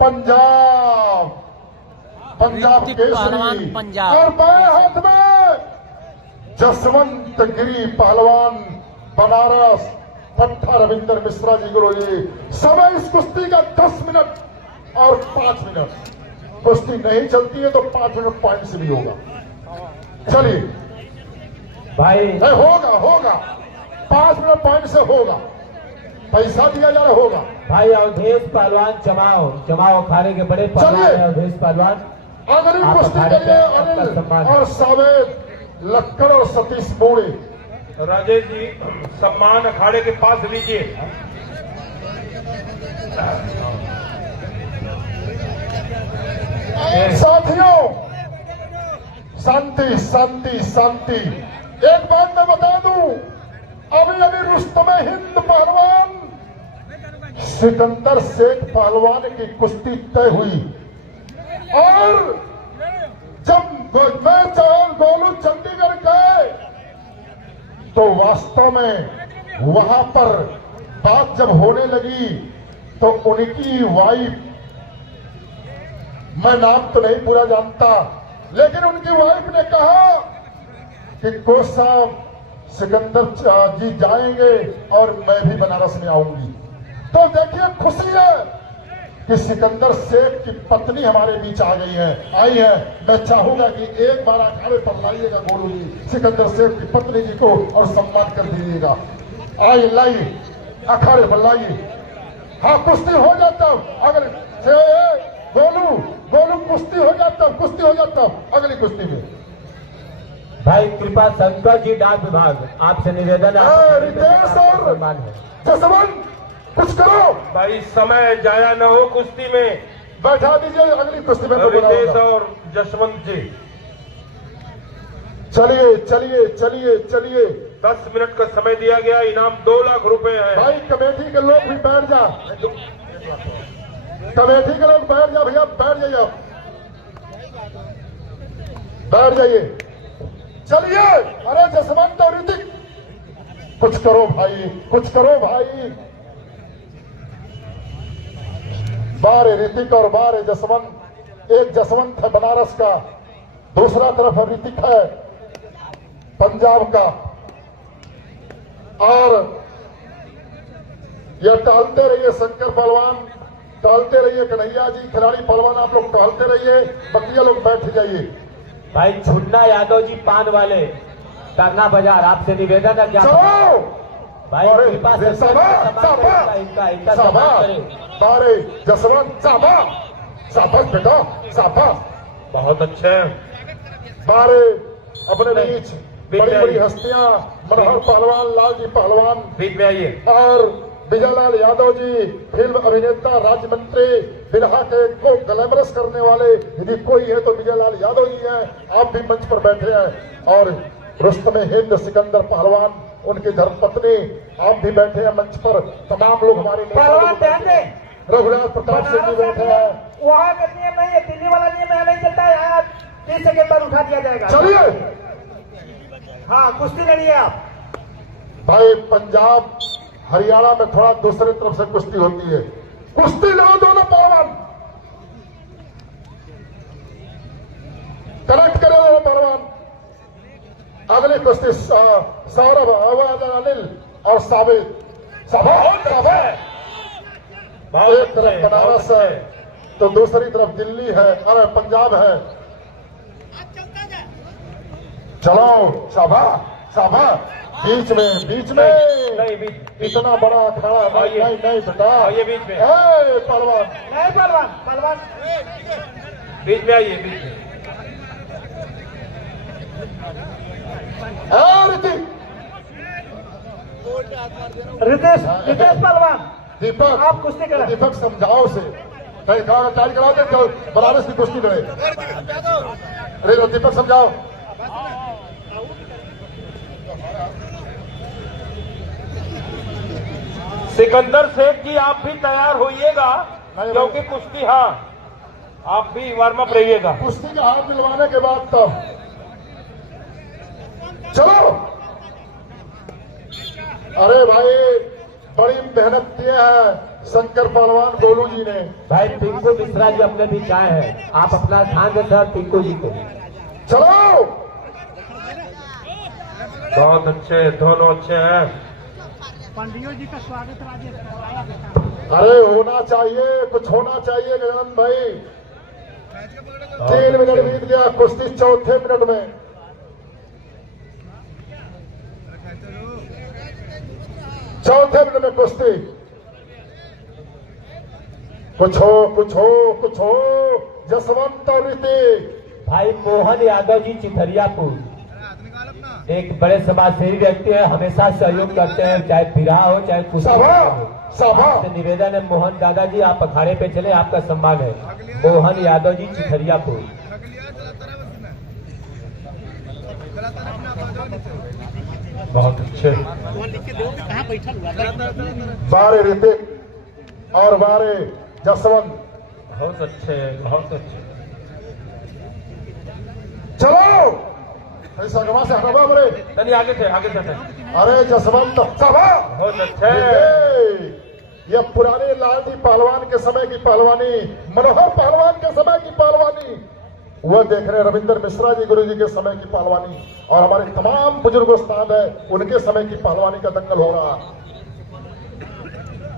पंजाब, पंजाब केसरी और बाएं हाथ में जसवंत गिरी पहलवान बनारस पट्टा रविंद्र मिश्रा जी गुरु जी। समय इस कुश्ती का 10 मिनट और 5 मिनट। कुश्ती नहीं चलती है तो 5 मिनट पॉइंट से भी होगा। चलिए भाई होगा 5 मिनट पॉइंट से होगा। पैसा दिया जा रहा होगा। भाई अवधेश पहलवान जमाओ अखाड़े के बड़े पहलवान है अवधेश पहलवान। अगली कुश्ती के लिए अनिल और सावेद लक्कड़ और सतीश मोड़े। राजेश जी सम्मान अखाड़े के पास लीजिए। साथियों शांति शांति शांति। एक बात मैं बता दूं, अभी रुस्तम हिंद पहलवान सिकंदर शेख पहलवान की कुश्ती तय हुई और जब मैं गोलू चंडीगढ़ गए तो वास्तव में वहां पर बात जब होने लगी तो उनकी वाइफ, मैं नाम तो नहीं पूरा जानता, लेकिन उनकी वाइफ ने कहा कि कोच साहब सिकंदर जी जाएंगे और मैं भी बनारस में आऊंगी। तो देखिए खुशी है कि सिकंदर शेख की पत्नी हमारे बीच आ गई है, आई है। मैं चाहूंगा कि एक बार अखाड़े पर लाइएगा गोलू जी सिकंदर शेख की पत्नी जी को और सम्मान कर दीजिएगा। आइए लाइए अखाड़े पर लाइए। हाँ कुश्ती हो जाता अगर गोलू कुश्ती हो जाता अगली कुश्ती में। भाई कृपा शंकर जी डाक विभाग आपसे निवेदन है रितेश और जसवंत कुछ करो भाई, समय जाया न हो कुश्ती में। बैठा दीजिए अगली कुश्ती में। रितेश और जसवंत जी चलिए 10 मिनट का समय दिया गया। इनाम 2 लाख रुपए है। भाई कमेटी के लोग भी बैठ जा, कमेटी के लोग बैठ जा भैया, बैठ जाइए आप, बैठ जाइए। चलिए अरे जसवंत और ऋतिक कुछ करो भाई। बारे ऋतिक और बारे जसवंत। एक जसवंत है बनारस का, दूसरा तरफ ऋतिक है पंजाब का। और यह टालते रहिए शंकर पहलवान, टालते रहिए कन्हैया जी, खिलाड़ी पहलवान आप लोग टालते रहिए, बकिया लोग बैठ जाइए। भाई छुन्ना यादव जी पान वाले करना बाजार आपसे निवेदन है क्या? चलो भाई कृपा से बारे जसवंत शाबाश बेटा शाबाश, बहुत अच्छे। बारे अपने बीच बड़ी हस्तियां मनोहर पहलवान, लाल जी पहलवान बीच में आइए। और विजयलाल यादव जी फिल्म अभिनेता, राज्य मंत्री, बिरहा के को ग्लैमरस करने वाले यदि कोई है तो विजयलाल यादव जी हैं। आप भी मंच पर बैठे हैं। और रुस्तम हिंद सिकंदर पहलवान, उनकी धर्मपत्नी, आप भी बैठे हैं मंच पर। तमाम लोग हमारे रघुराज प्रताप सिंह जी बैठे हैं। वहाँ का नियम नहीं है, दिल्ली वाला नियम यहाँ नहीं चलता है। यहाँ 30 सेकेंड बाद उठा दिया जाएगा। चलिए हाँ कुश्ती लड़िए आप। भाई पंजाब हरियाणा में थोड़ा दूसरी तरफ से कुश्ती होती है। कुश्ती लड़ो दोनों पहलवान, कनेक्ट करो दोनों पहलवान। अगली कुश्ती सौरभ, आवाज, अनिल और साबित। एक तरफ बनारस है तो दूसरी तरफ दिल्ली है, अरे पंजाब है। चलो शाबाश बीच में इतना बड़ा अखाड़ा नहीं बेटा, आइए बीच में। पहलवान बीच में आइए, बीच में। रितेश पहलवान, दीपक आप कुश्ती करें। दीपक समझाओ से टाइट कराओ दे, बनारस की कुश्ती लड़े। अरे दीपक समझाओ। सिकंदर शेख जी आप भी तैयार होइएगा क्योंकि कुश्ती, हाँ आप भी वार्म अप रहिएगा। कुश्ती का हाथ मिलवाने के बाद तब चलो। अरे भाई बड़ी मेहनत किए हैं शंकर पहलवान गोलू जी ने। भाई पिंकू मिश्रा जी अपने बीच आए हैं, आप अपना ध्यान दें सर पिंकू जी को। चलो बहुत अच्छे, दोनों अच्छे हैं। पंडियों जी का स्वागत राजेश। अरे होना चाहिए, कुछ होना चाहिए गजानन भाई। 3 मिनट बीत गया, कुश्ती चौथे मिनट में। चौथे मिनट में कुश्ती। कुछ हो कुछ हो कुछ हो। जसवंत और ऋतिक। भाई मोहन यादव जी चिथरियापुर एक बड़े समाजसेवी व्यक्ति है, हमेशा सहयोग करते हैं, चाहे विराह हो चाहे कुछ सभा सभा आपसे निवेदन है मोहन दादाजी आप अखाड़े पे चले, आपका सम्मान है। मोहन यादव जी चिथरियापुर। बहुत अच्छे। कहाँ बैठा हुआ? बारे ऋतिक और बारे जसवंत। बहुत अच्छे, बहुत अच्छे। चलो ऐसा गवा से हटावा बरे। चलिए आगे थे, आगे थे। अरे जसवंत सभा। बहुत अच्छे। यह पुराने लालजी पहलवान के समय की पहलवानी, मनोहर पहलवान के समय की पहलवानी, वह देख रहे रविंद्र मिश्रा जी गुरु जी के समय की पहलवानी, और हमारे तमाम बुजुर्ग उस्ताद है उनके समय की पहलवानी का दंगल हो रहा।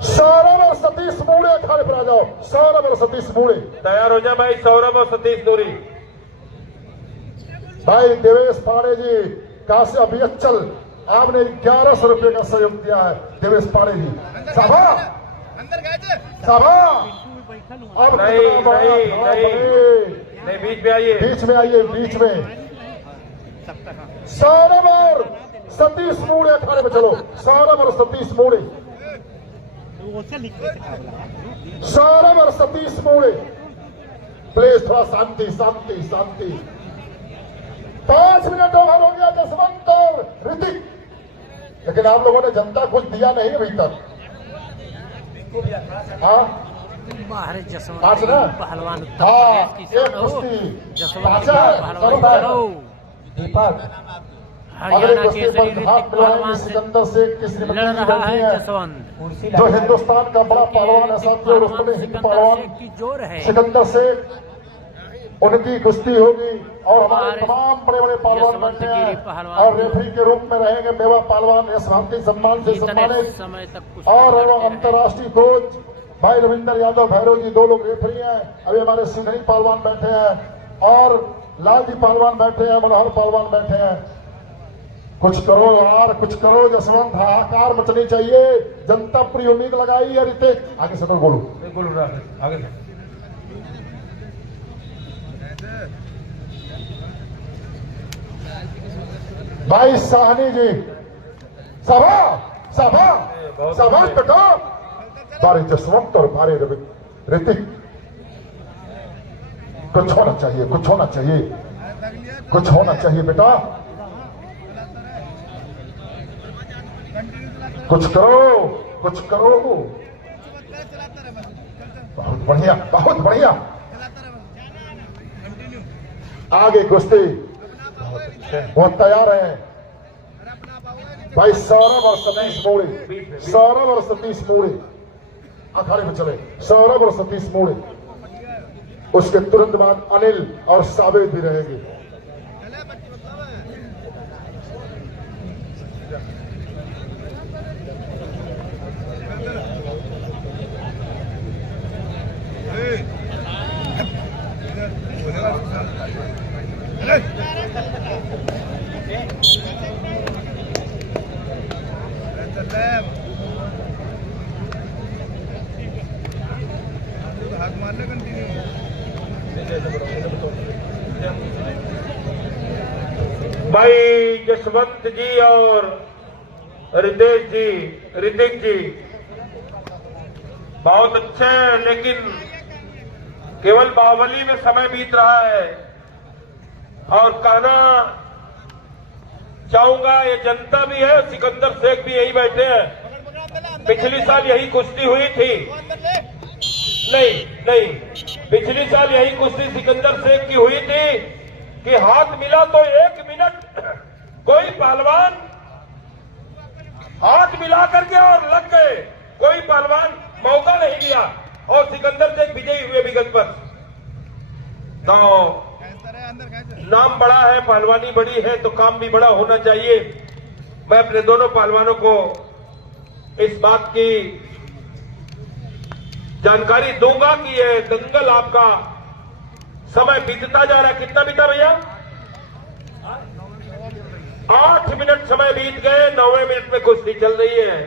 सौरभ और सतीश मूड़े अखाड़े पर आ जाओ। सौरभ और सतीश मूड़े तैयार हो जाए भाई, सौरभ और सतीश दूरी। भाई देवेश पाड़े जी, काशी अभियच्चल, आपने 1100 रुपये का सहयोग दिया है। देवेश पाड़े जी सभा सभा। अब नहीं, कितना बड़ा नहीं, धड़ा नहीं। बने। नहीं, बीच में आइए। बीच में आइए, बीच में। सौरभ और सतीश मूड़े अखाड़े में चलो। सौरभ और सतीश मूड़े। सौरभ और सतीश मूड़े। प्लीज थोड़ा शांति शांति शांति। 5 मिनट ओवर हो गया जसवंत और ऋतिक, लेकिन आप लोगों ने जनता कुछ दिया नहीं अभी तक। हाँ बाहर जसवंत पाँच ना? पहलवान उत्तर हाँ प्रदेश की एक शान हो। कुश्ती जसवंत पाँचा का है, पहलवान करो करो। दीपक अगले हरियाणा कुश्ती के पर ऋतिक हाथ मिलाएंगे पहलवान से सिकंदर शेख की श्रीमती लड़ जी रहा बैठी है है, जसवंत। कुर्सी जो लगा। हिंदुस्तान का बड़ा पहलवान है साथियों, और उसमें हिंद सिकंदर पहलवान शेख की जोर है। सिकंदर शेख, उनकी कुश्ती होगी। और हमारे हमारे तमाम बड़े बड़े पहलवान जसवंत बैठे गिरी हैं, पहलवान और रेफरी के रूप में रहेंगे मेवा पहलवान यश भारती सम्मान से इतने सम्मानित, समय तक कुछ और वो अंतर्राष्ट्रीय कोच भाई रविंदर यादव भैरव जी, 2 लोग रेफरी हैं। अभी हमारे सिंघनी पहलवान बैठे हैं, और लालजी पहलवान बैठे हैं, मनोहर पहलवान बैठे हैं। कुछ करो यार, कुछ करो जसवंत, हाहाकार मचनी चाहिए। जनता पूरी उम्मीद लगाई है। ऋतिक आगे से तो बोलो। बिल्कुल आगे से। भाई साहनी जी सभा सभा सभा कटो। बारे जसवंत और बारे ऋतिक, कुछ होना चाहिए, कुछ होना चाहिए, कुछ होना चाहिए बेटा। कुछ करो, कुछ करो। बहुत बढ़िया, बहुत बढ़िया। आगे कुश्ती, वो तैयार हैं भाई। सौरभ और सतीश मोड़े, सौरभ और सतीश मोड़े अखाड़े में चले। सौरभ और सतीश मोड़े, उसके तुरंत बाद अनिल और साबिर भी रहेंगे। भाई जसवंत जी और ऋतिक जी बहुत अच्छे, लेकिन केवल बाहुबली में समय बीत रहा है। और कहना चाहूंगा, ये जनता भी है, सिकंदर शेख भी यही बैठे हैं। पिछली साल यही कुश्ती हुई थी। नहीं, पिछली साल यही कुश्ती सिकंदर शेख की हुई थी कि हाथ मिला तो 1 मिनट कोई पहलवान हाथ मिला करके और लग गए, कोई पहलवान मौका नहीं दिया और सिकंदर शेख विजयी हुए विगत पर। तो नाम बड़ा है, पहलवानी बड़ी है, तो काम भी बड़ा होना चाहिए। मैं अपने दोनों पहलवानों को इस बात की जानकारी दूंगा कि ये दंगल आपका समय बीतता जा रहा है। कितना बीता भैया? 8 मिनट समय बीत गए। 9वें मिनट में कुश्ती चल रही है।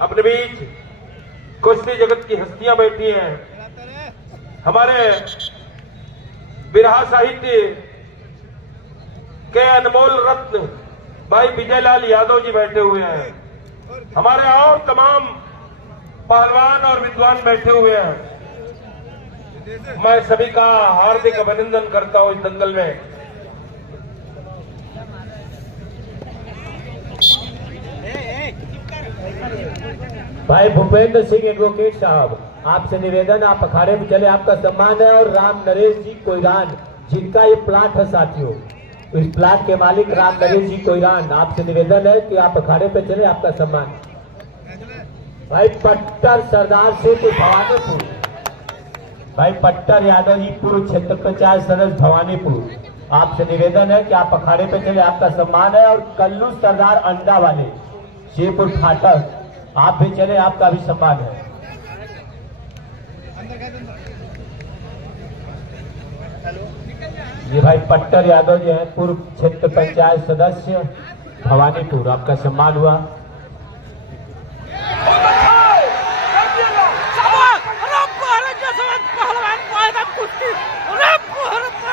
अपने बीच कुश्ती जगत की हस्तियां बैठी हैं। हमारे बिरहा साहित्य के अनमोल रत्न भाई विजयलाल यादव जी बैठे हुए हैं। हमारे और तमाम पहलवान और विद्वान बैठे हुए हैं। मैं सभी का हार्दिक अभिनंदन करता हूं इस दंगल में। भाई भूपेंद्र सिंह एडवोकेट साहब, आपसे निवेदन, आप अखाड़े में चले, आपका सम्मान है। और राम नरेश जी कोइरान, जिनका ये प्लाट है साथियों, तो इस प्लाट के मालिक राम नरेश जी कोइरान, आपसे निवेदन है कि आप अखाड़े पे चले, आपका सम्मान। भाई पट्टर सरदार से तो भवानीपुर, भाई पट्टर यादव जी पूर्व क्षेत्र पंचायत सदस्य भवानीपुर, आपसे निवेदन है कि आप अखाड़े पे चले, आपका सम्मान है। और कल्लू सरदार अंडा वाले शेरपुर फाटक, आप भी चले, आपका भी सम्मान है। ये भाई पट्टर यादव जी हैं, पूर्व क्षेत्र पंचायत सदस्य भवानीपुर, आपका सम्मान हुआ।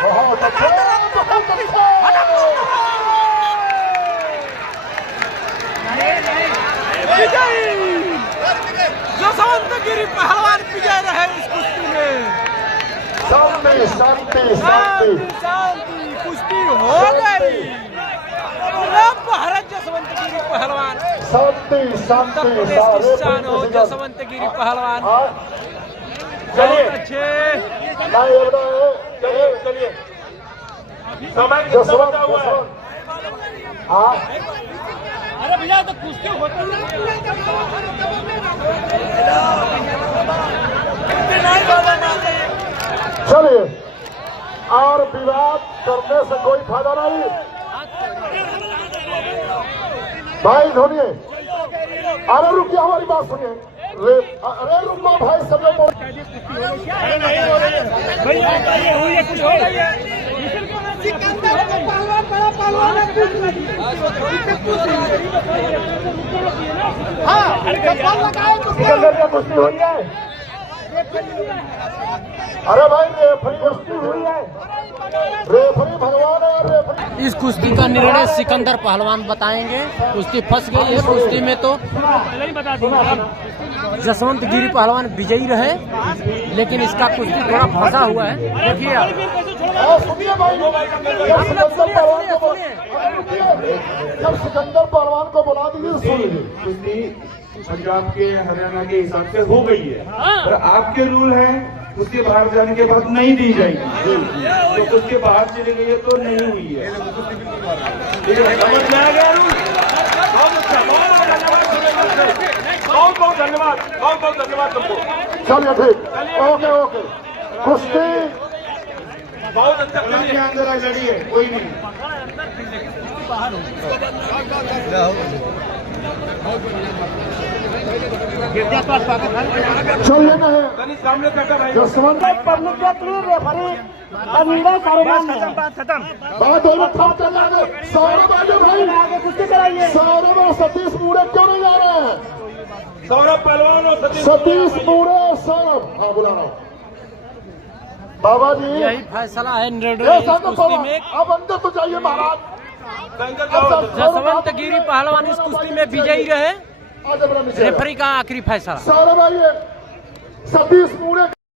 बहुत अच्छा, बहुत अच्छा। जसवंत गिरी पहलवान विजय रहे इस कुश्ती में। शांति शांति शांति शांति कुश्ती हो गई। भारत जसवंत गिरी पहलवान, शांति शांति। प्रदेश की शान हो जसवंत गिरी पहलवान। चलिए अच्छे चलिए चलिए। समय कितना बचा हुआ है? अरे भैया तो कुश्ती होती चलिए, और विवाद करने से कोई फायदा नहीं। भाई धोनिए, अरे रुकिए, हमारी बात सुनिए। अरे रुको भाई, सब लोग सिकंदर में कुश्ती हुई है। अरे भाई रेफरी कुश्ती हुई है, रेफरी भगवान है। रेफरी इस कुश्ती का निर्णय सिकंदर पहलवान बताएंगे। कुश्ती फंस गई है, कुश्ती में तो जसवंत गिरी पहलवान विजयी रहे, लेकिन इसका कुश्ती थोड़ा फंसा हुआ है। देखिए सुनिए भाई, जब सिकंदर पहलवान को बुला दीजिए सुनिए। कुश्ती पंजाब के हरियाणा के हिसाब से हो गई है, पर आपके रूल हैं उसके बाहर जाने के बाद नहीं दी जाएगी। तो उसके बाहर चली गई है तो नहीं हुई है। समझ में आ गया रूल? बहुत अच्छा, बहुत बहुत धन्यवाद, बहुत बहुत धन्यवाद तुमको। चलिए ठीक, ओके ओके। कुश्ती बहुत अच्छा। के अंदर आ लड़ी है, कोई नहीं। चलिए नहीं कहीं सामने बैठा भाई। जसवंत पब्लिक के लिए रेफरी का निर्णय कार्यक्रम खत्म। बात दोनों ठाक चल जाएंगे। सौरभ आगे भाई, आगे कुश्ती कराइए। सौरभ और सतीश मूड़े क्यों नहीं जा रहे हैं? सौरभ पहलवान और सतीश मूड़े और सौरभ, हाँ बुला रहा हूँ। बाबा जी, यही फैसला है ये निर्णय इस साथ कुश्ती में। अब अंदर तो जाइए महाराज। जसवंत गिरी पहलवान इस कुश्ती में विजयी रहे, आज अपना नीचे रेफरी का आखिरी फैसला। सौरभ आइए, सतीश मूड़े